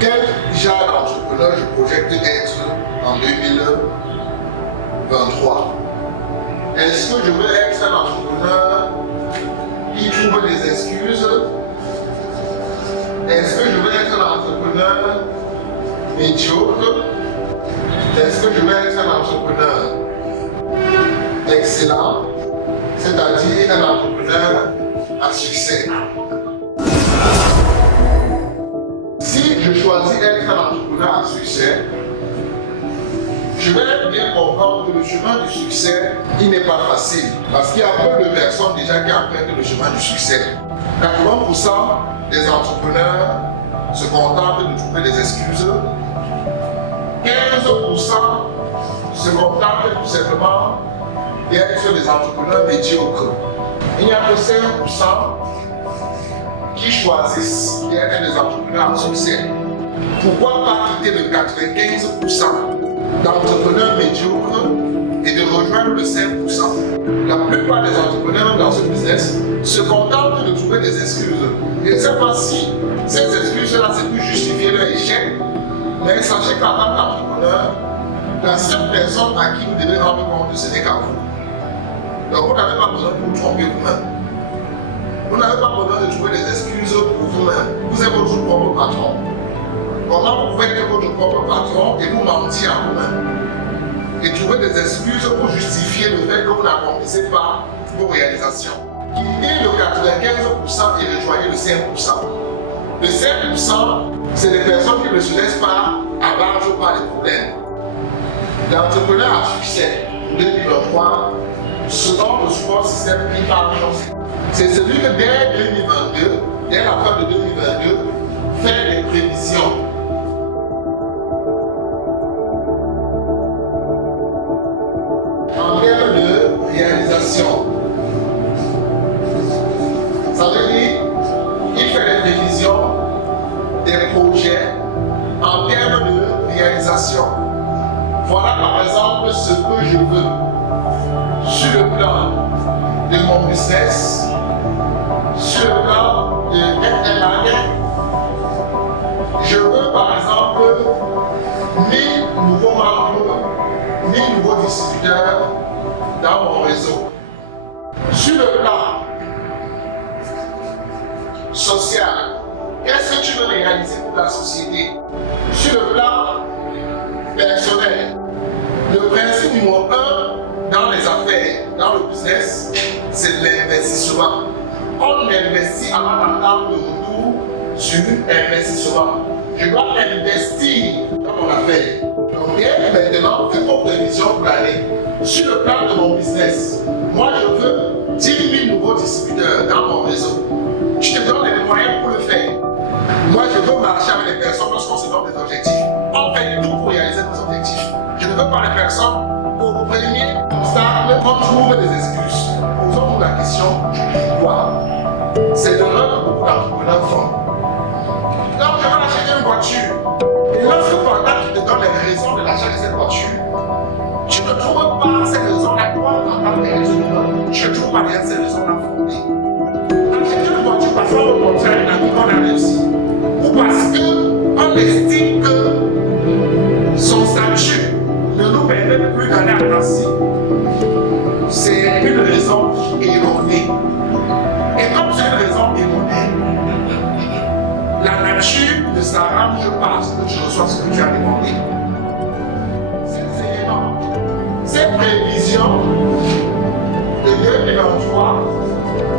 Quel genre d'entrepreneur je projette être en 2023? Est-ce que je veux être un entrepreneur qui trouve des excuses? Est-ce que je veux être un entrepreneur médiocre? Est-ce que je veux être un entrepreneur excellent, c'est-à-dire un entrepreneur à succès? Si je choisis d'être un entrepreneur à succès, je vais bien comprendre que le chemin du succès, il n'est pas facile. Parce qu'il y a peu de personnes déjà qui apprennent le chemin du succès. 80% des entrepreneurs se contentent de trouver des excuses. 15% se contentent tout simplement d'être des entrepreneurs médiocres. Il n'y a que 5% qui choisissent d'être des entrepreneurs à succès. Pourquoi pas quitter le 95% d'entrepreneurs médiocres et de rejoindre le 5%? La plupart des entrepreneurs dans ce business se contentent de trouver des excuses. Je ne sais pas si ces excuses-là, c'est pour justifier leur échec, mais sachez qu'en tant qu'entrepreneur, la seule personne à qui vous devez rendre compte, ce n'est qu'à vous. Donc vous n'avez pas besoin de vous tromper vous-même. Vous n'avez pas besoin de trouver des excuses pour vous-même. Vous êtes votre propre patron. Comment vous pouvez être votre propre patron et vous mentir à vous-même? Et trouver des excuses pour justifier le fait que vous n'accomplissez pas vos réalisations. Quittez le 95% et rejoignez le 5%. Le 5%, c'est des personnes qui ne se laissent pas abattre par les problèmes. L'entrepreneur à succès 2023, selon le support système qui parle, c'est celui que dès 2022, dès la fin de 2022, fait des prévisions. En termes de réalisation, ça veut dire qu'il fait des prévisions, des projets en termes de réalisation. Voilà par exemple ce que je veux sur le plan de mon business, sur le plan de FMAN. Je veux par exemple 1000 nouveaux membres, 1000 nouveaux distributeurs dans mon réseau. Sur le plan social, qu'est-ce que tu veux réaliser pour la société? Sur le plan personnel, le principe numéro 1 dans les affaires, dans le business, c'est l'investissement. On investit avant d'attendre le retour sur investissement. Je dois investir dans mon affaire. Donc, dès maintenant, fais vos prévisions pour l'année. Sur le plan de mon business, moi je veux 10 000 nouveaux distributeurs dans mon réseau. Je te donne les moyens pour le faire. Moi je veux marcher avec les personnes lorsqu'on se donne des objectifs. On fait tout pour réaliser nos objectifs. Je ne veux pas les personnes au premier obstacle, on trouve des excuses. Posons-nous la question du pourquoi. C'est l'erreur que beaucoup d'entrepreneurs font. Donc, je vais acheter une voiture. Et lorsque pendant qu'il te donne les raisons de l'achat de cette voiture, tu ne trouves pas ces raisons-là, toi, en tant qu'entrepreneur, je ne trouve pas bien ces raisons-là fondées. Acheter une voiture parce qu'on veut montrer à un ami qu'on a réussi. Ou parce qu'on estime que son statut ne nous permet plus d'aller à Nancy. C'est une raison erronée. Et comme c'est une raison erronée, la nature ne s'arrange pas à ce que tu reçois ce que tu as demandé. Ces éléments, ces prévisions de 2023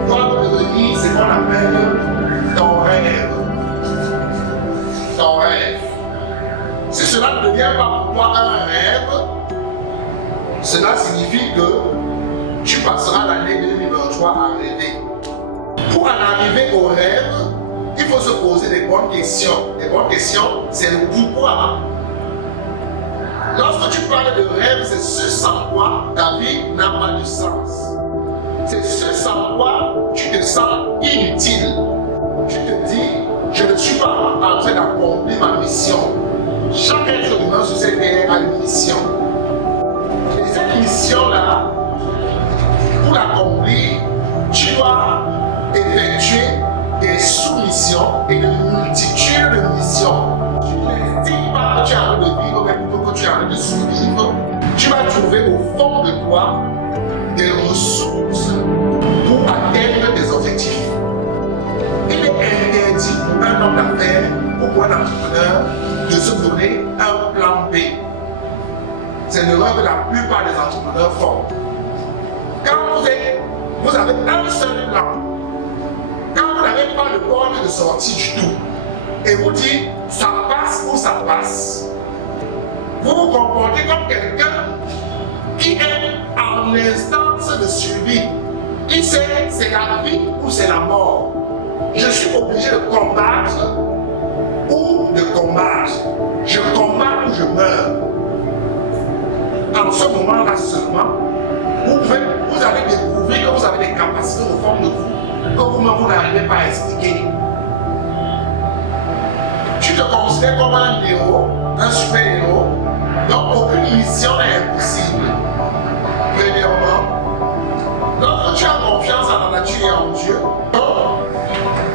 doivent devenir ce qu'on appelle ton rêve. Ton rêve. Si cela ne devient pas pour toi un rêve, cela signifie que tu passeras l'année 2023 à rêver. Pour en arriver au rêve, il faut se poser des bonnes questions. Les bonnes questions, c'est le pourquoi. Lorsque tu parles de rêve, c'est ce sans quoi ta vie n'a pas de sens. C'est ce sans quoi tu te sens inutile. Tu te dis, je ne suis pas en train d'accomplir ma mission. Chaque être humain sur cette terre a une mission. Et cette mission-là, pour l'accomplir, tu dois effectuer des sous-missions et de multitudes de missions. Tu quoi? Des ressources pour atteindre des objectifs. Il est interdit pour un homme d'affaires ou pour un entrepreneur de se donner un plan B. C'est l'erreur que la plupart des entrepreneurs font. Quand vous avez un seul plan, quand vous n'avez pas de porte de sortie du tout, et vous dites ça passe ou ça passe, vous vous comportez comme quelqu'un qui est en instance de survie. Il sait c'est la vie ou c'est la mort. Je suis obligé de combattre ou de combattre. Je combats ou je meurs. En ce moment-là seulement, vous allez découvrir que vous avez des capacités au fond de vous que vous-même vous n'arrivez pas à expliquer. Tu te considères comme un héros, un super-héros, donc aucune mission n'est impossible. Premièrement, lorsque tu as confiance en la nature et en Dieu,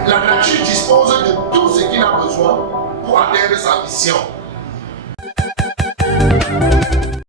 la nature dispose de tout ce qu'il a besoin pour atteindre sa mission.